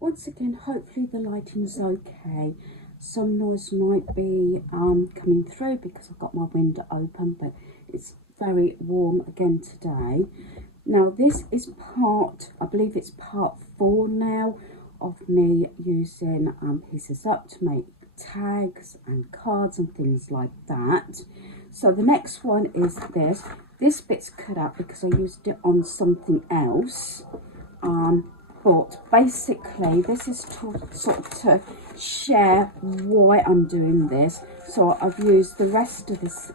Once again, hopefully the lighting's okay. Some noise might be coming through because I've got my window open, but it's very warm again today. Now this is part, I believe it's part 4 now, of me using pieces up to make tags and cards and things like that. So the next one is this. This bit's cut out because I used it on something else. But basically this is to sort of to share why I'm doing this. So I've used the rest of this,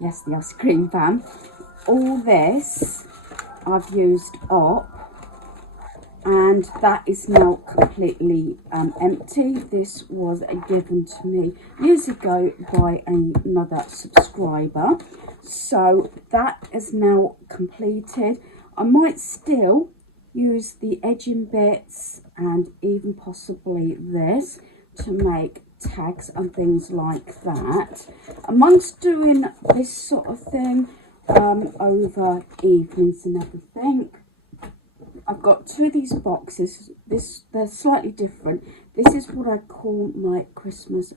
yes, the ice cream van. All this I've used up, and that is now completely empty. This was given to me years ago by another subscriber, so that is now completed. I might still use the edging bits and even possibly this to make tags and things like that. Amongst doing this sort of thing over evenings and everything, I've got 2 of these boxes. They're slightly different. This is what I call my Christmas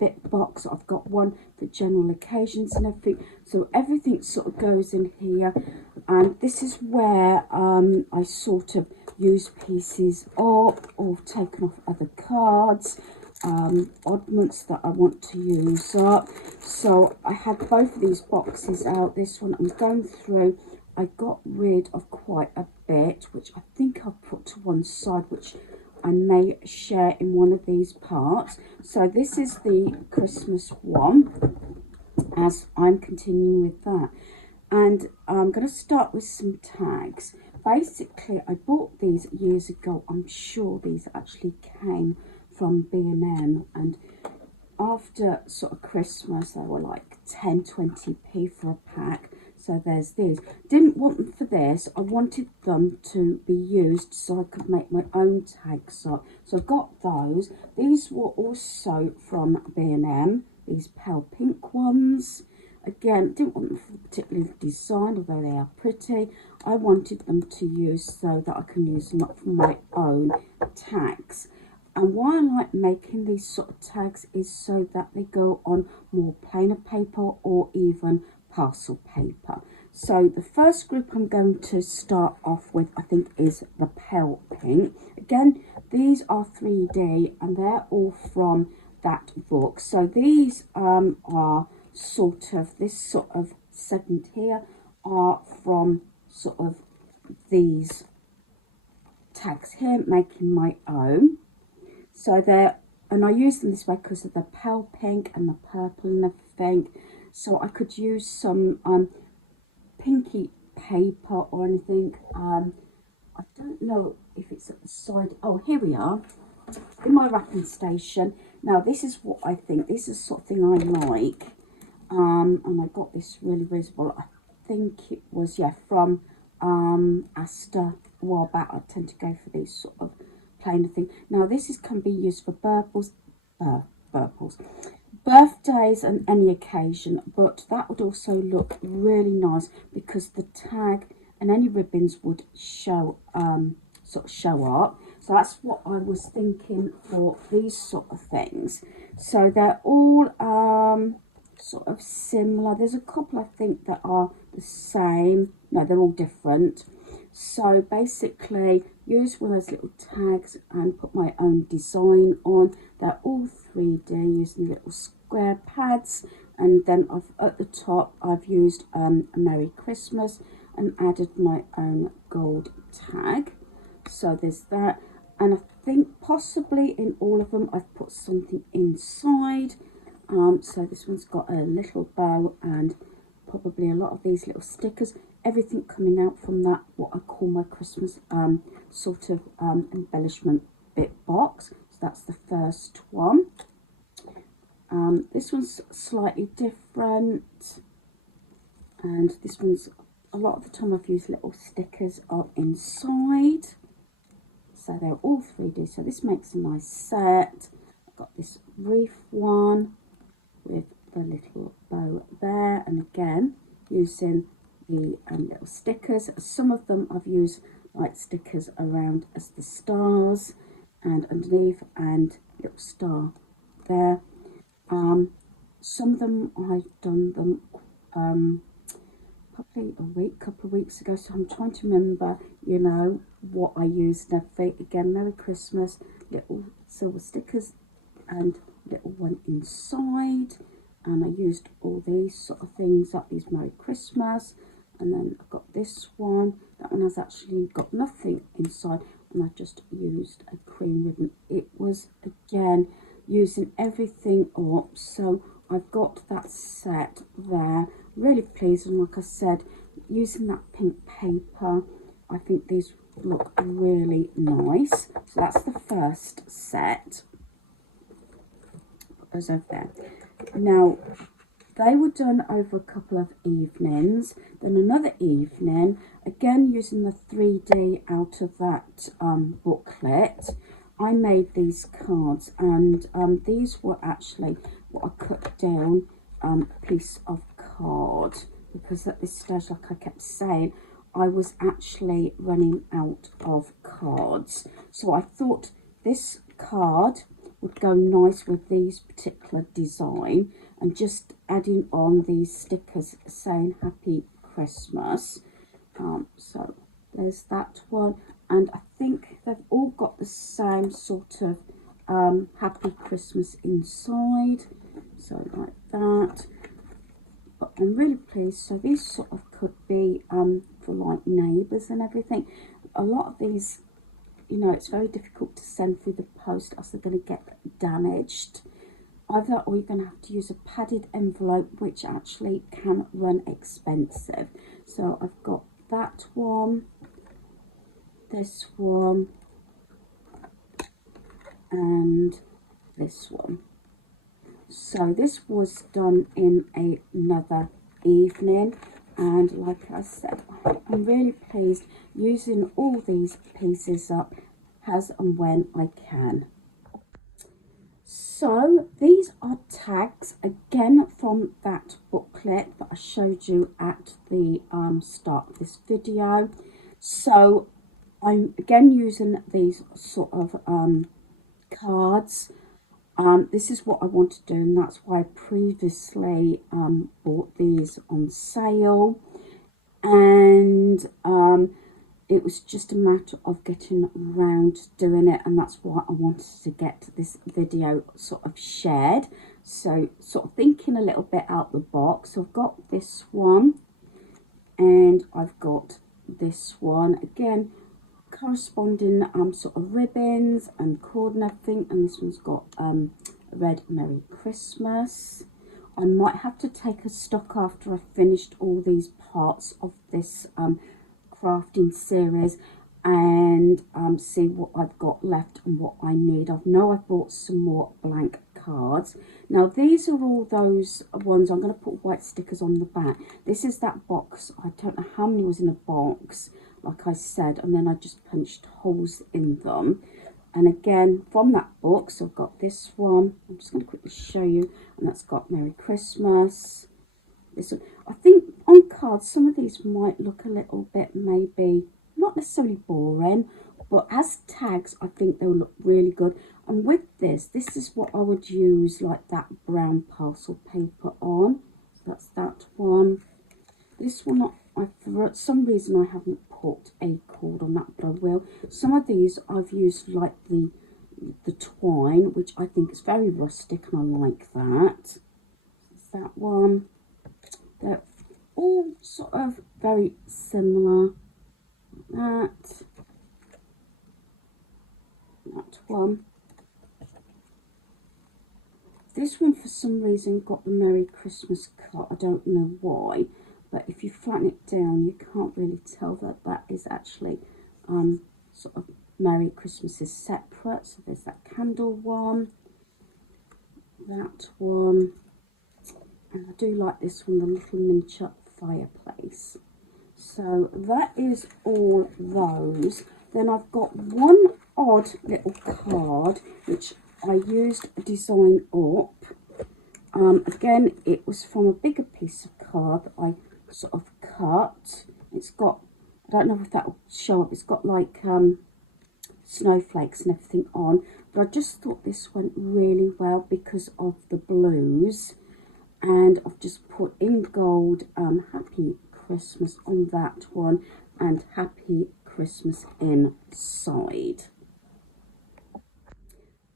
bit box. I've got one for general occasions and everything. So everything sort of goes in here. And this is where I sort of use pieces up or taken off other cards, oddments that I want to use up. So I had both of these boxes out. This one I'm going through. I got rid of quite a bit, which I think I've put to one side, which I may share in one of these parts. So this is the Christmas one, as I'm continuing with that. And I'm going to start with some tags. Basically, I bought these years ago. I'm sure these actually came from B&M, and after sort of Christmas, they were like 10-20p for a pack. So there's these. Didn't want them for this. I wanted them to be used so I could make my own tags up. So I got those. These were also from B&M. These pale pink ones. Again, didn't want them for a particular design, although they are pretty. I wanted them to use so that I can use them up for my own tags. And why I like making these sort of tags is so that they go on more plainer paper or even parcel paper. So the first group I'm going to start off with, I think, is the pale pink. Again, these are 3D and they're all from that book. So these are sort of, this sort of segment here are from sort of these tags here, making my own. So they're, and I use them this way because of the pale pink and the purple and everything. So I could use some pinky paper or anything. I don't know if it's at the side. Oh, here we are in my wrapping station. Now this is what I think. This is the sort of thing I like. And I got this really visible. I think it was, yeah, from Asda a while back. I tend to go for these sort of plainer thing. Now this can be used for birthdays and any occasion, but that would also look really nice because the tag and any ribbons would show sort of show up. So that's what I was thinking for these sort of things. So they're all sort of similar. There's a couple I think that are the same. No, they're all different. So basically use one of those little tags and put my own design on. They're all 3D using little square pads, and then I've at the top I've used a Merry Christmas and added my own gold tag. So there's that, and I think possibly in all of them I've put something inside. So this one's got a little bow and probably a lot of these little stickers, everything coming out from that what I call my Christmas sort of embellishment bit box. So that's the first one. This one's slightly different, and this one's, a lot of the time I've used little stickers up inside. So they're all 3D, so this makes a nice set. I've got this wreath one with the little bow there, and again using the little stickers. Some of them I've used like stickers around as the stars and underneath, and little star there. Some of them I've done them probably couple of weeks ago, so I'm trying to remember, you know, what I used and everything. Again, Merry Christmas, little silver stickers and little one inside, and I used all these sort of things up, these Merry Christmas. And then I've got this one. That one has actually got nothing inside, and I just used a cream ribbon. It was, again, using everything up. So I've got that set there. Really pleased, and like I said, using that pink paper, I think these look really nice. So that's the first set. Put those over there. Now, they were done over a couple of evenings. Then another evening, again using the 3D out of that booklet, I made these cards, and these were actually what I cut down a piece of card, because at this stage, like I kept saying, I was actually running out of cards. So I thought this card would go nice with these particular design, and just adding on these stickers saying Happy Christmas. So there's that one, and I think they've all got the same sort of Happy Christmas inside, so like that. But I'm really pleased. So these sort of could be for like neighbours and everything. A lot of these, you know, it's very difficult to send through the post as they're going to get damaged. Either, or you're going to have to use a padded envelope, which actually can run expensive. So I've got that one, this one, and this one. So this was done in another evening, and like I said, I'm really pleased using all these pieces up as and when I can. So these are tags, again from that booklet that I showed you at the start of this video. So I'm again using these sort of cards. This is what I want to do, and that's why I previously bought these on sale, and it was just a matter of getting around to doing it, and that's why I wanted to get this video sort of shared. So sort of thinking a little bit out the box. So I've got this one, and I've got this one, again corresponding sort of ribbons and cord and everything, and this one's got a red Merry Christmas. I might have to take a stock after I've finished all these parts of this crafting series, and see what I've got left and what I need. I know I've bought some more blank cards. Now these are all those ones. I'm going to put white stickers on the back. This is that box. I don't know how many was in a box, like I said, and then I just punched holes in them. And again from that book, so I've got this one. I'm just going to quickly show you, and that's got Merry Christmas. This one, I think on cards some of these might look a little bit maybe not necessarily boring, but as tags I think they'll look really good. And with this is what I would use like that brown parcel paper on. So that's that one. This one, for some reason I haven't put a cord on that, but I will. Some of these I've used like the twine, which I think is very rustic, and I like that. There's that one. They're all sort of very similar. That one. This one for some reason got the Merry Christmas cut. I don't know why, but if you flatten it down, you can't really tell that that is actually sort of Merry Christmas is separate. So there's that candle one, that one, and I do like this one, the little miniature fireplace. So that is all those. Then I've got one odd little card which I used a design up. Again, it was from a bigger piece of card that I sort of cut. It's got, I don't know if that will show up. It's got like snowflakes and everything on, but I just thought this went really well because of the blues, and I've just put in gold Happy Christmas on that one and Happy Christmas inside.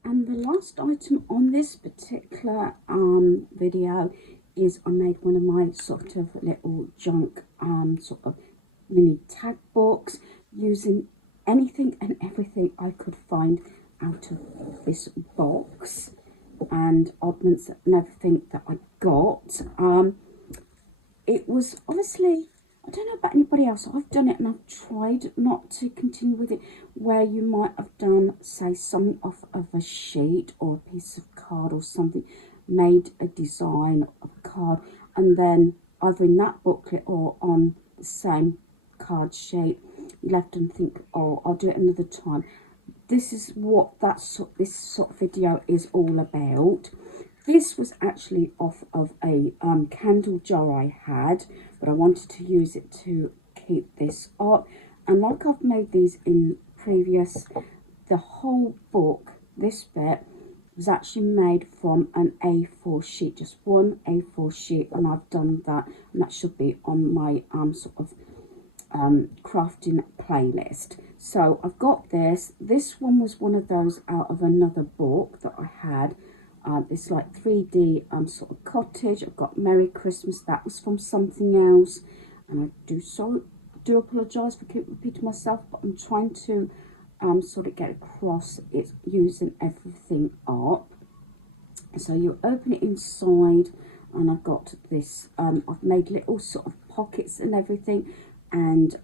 And the last item on this particular video is I made one of my sort of little junk sort of mini tag books using anything and everything I could find out of this box and oddments and everything that I got. It was obviously, I don't know about anybody else, I've done it and I've tried not to continue with it, where you might have done, say, something off of a sheet or a piece of card or something, made a design of a card, and then either in that booklet or on the same card sheet, you left and think, oh, I'll do it another time. This is what this sort of video is all about. This was actually off of a candle jar I had, but I wanted to use it to keep this up. And like I've made these in previous, the whole book, this bit, was actually made from an A4 sheet, just one A4 sheet, and I've done that, and that should be on my sort of crafting playlist. So I've got this. This one was one of those out of another book that I had. It's like 3D sort of cottage. I've got Merry Christmas. That was from something else, and I do apologise for keep repeating myself, but I'm trying to sort of get across it's using everything up. So you open it inside, and I've got this. I've made little sort of pockets and everything, and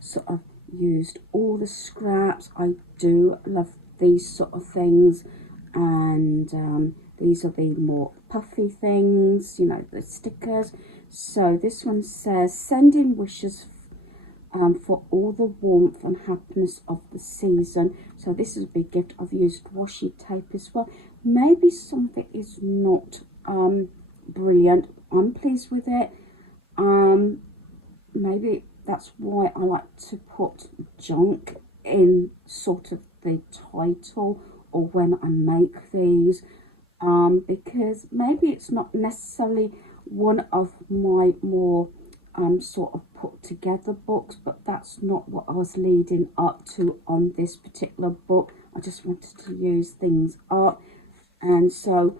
sort of used all the scraps. I do love these sort of things. And these are the more puffy things, you know, the stickers. So this one says, sending wishes for all the warmth and happiness of the season. So this is a big gift. I've used washi tape as well. Maybe some of it is not brilliant. I'm pleased with it. Maybe that's why I like to put junk in sort of the title or when I make these, because maybe it's not necessarily one of my more sort of put together books, but that's not what I was leading up to on this particular book. I just wanted to use things up, and so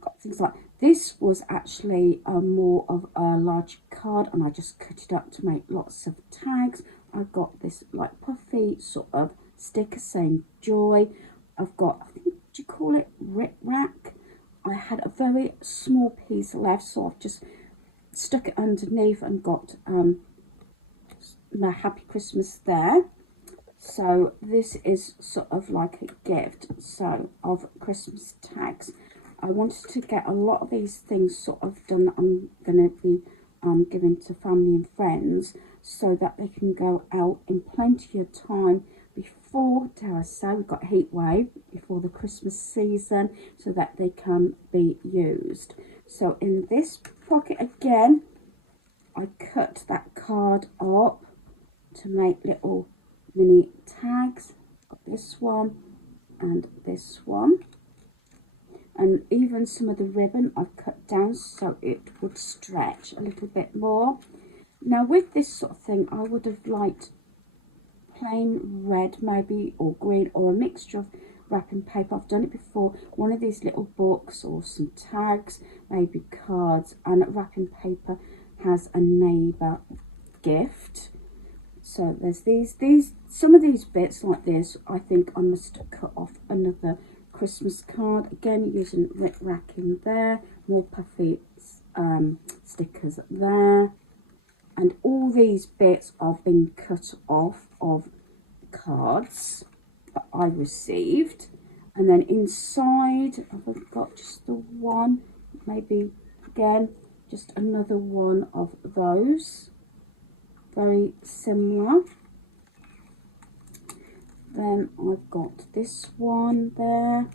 got things like this was actually more of a large card, and I just cut it up to make lots of tags. I got this like puffy sort of sticker saying joy. I've got, I think, do you call it rip rack? I had a very small piece left, so I've just stuck it underneath and got the Happy Christmas there. So this is sort of like a gift, so of Christmas tags. I wanted to get a lot of these things sort of done. I'm going to be giving to family and friends so that they can go out in plenty of time before, dare I say, we've got a heat wave, before the Christmas season, so that they can be used. So in this pocket again, I cut that card up to make little mini tags. Got this one and this one. And even some of the ribbon I've cut down so it would stretch a little bit more. Now with this sort of thing, I would have liked plain red maybe, or green, or a mixture of wrapping paper. I've done it before. One of these little books or some tags, maybe cards, and wrapping paper has a neighbour gift. So there's these some of these bits like this. I think I must cut off another Christmas card, again using rip rack in there, more puffy stickers there, and all these bits are being cut off of cards that I received. And then inside I've got just the one, maybe again just another one of those, very similar. Then I've got this one there,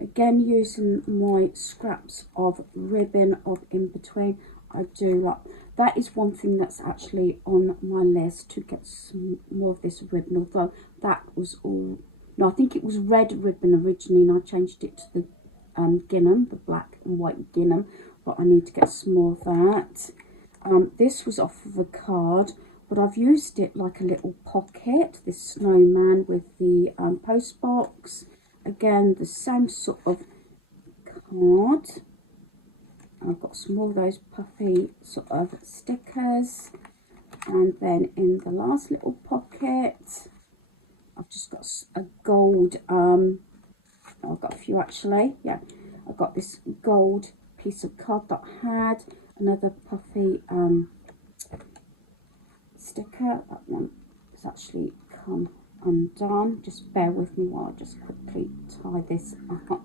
again using my scraps of ribbon of in between. I do like, that is one thing that's actually on my list, to get some more of this ribbon, although that was all, no, I think it was red ribbon originally, and I changed it to the gingham, the black and white gingham, but I need to get some more of that. This was off of a card, but I've used it like a little pocket, this snowman with the post box. Again, the same sort of card. I've got some more of those puffy sort of stickers. And then in the last little pocket, I've just got a gold, I've got a few actually, yeah. I've got this gold piece of card that I had, another puffy sticker. That one has actually come undone. Just bear with me while I just quickly tie this up,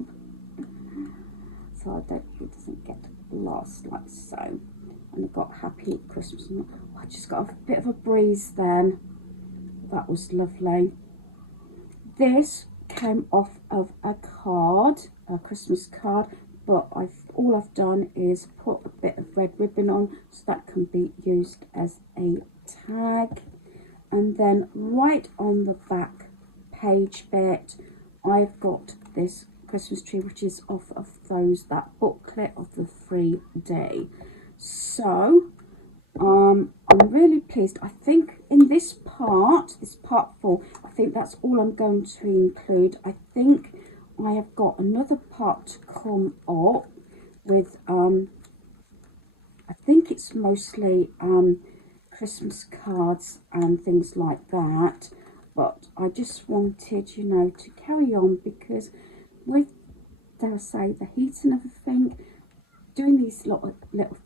so it doesn't get lost like so. And I've got Happy Christmas. I just got a bit of a breeze then. That was lovely. This came off of a card, a Christmas card, but all I've done is put a bit of red ribbon on, so that can be used as a tag. And then right on the back page bit, I've got this Christmas tree, which is off of that booklet of the 3D. So I'm really pleased. I think in this part 4, I think that's all I'm going to include. I think I have got another part to come up with, I think it's mostly Christmas cards and things like that, but I just wanted, you know, to carry on, because with, dare I say, the heat and everything, doing these little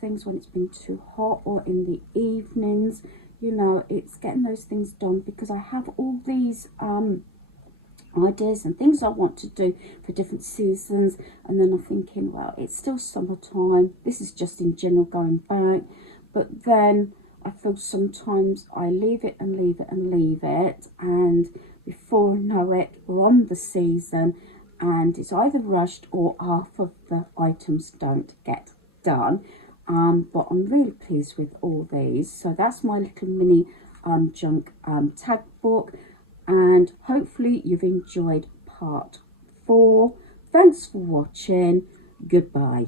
things when it's been too hot or in the evenings, you know, it's getting those things done, because I have all these ideas and things I want to do for different seasons, and then I'm thinking, well, it's still summertime, this is just in general going back, but then I feel sometimes I leave it and leave it and leave it, and before I know it, we're on the season, and it's either rushed or half of the items don't get done. But I'm really pleased with all these. So that's my little mini junk tag book, and hopefully you've enjoyed part 4. Thanks for watching. Goodbye.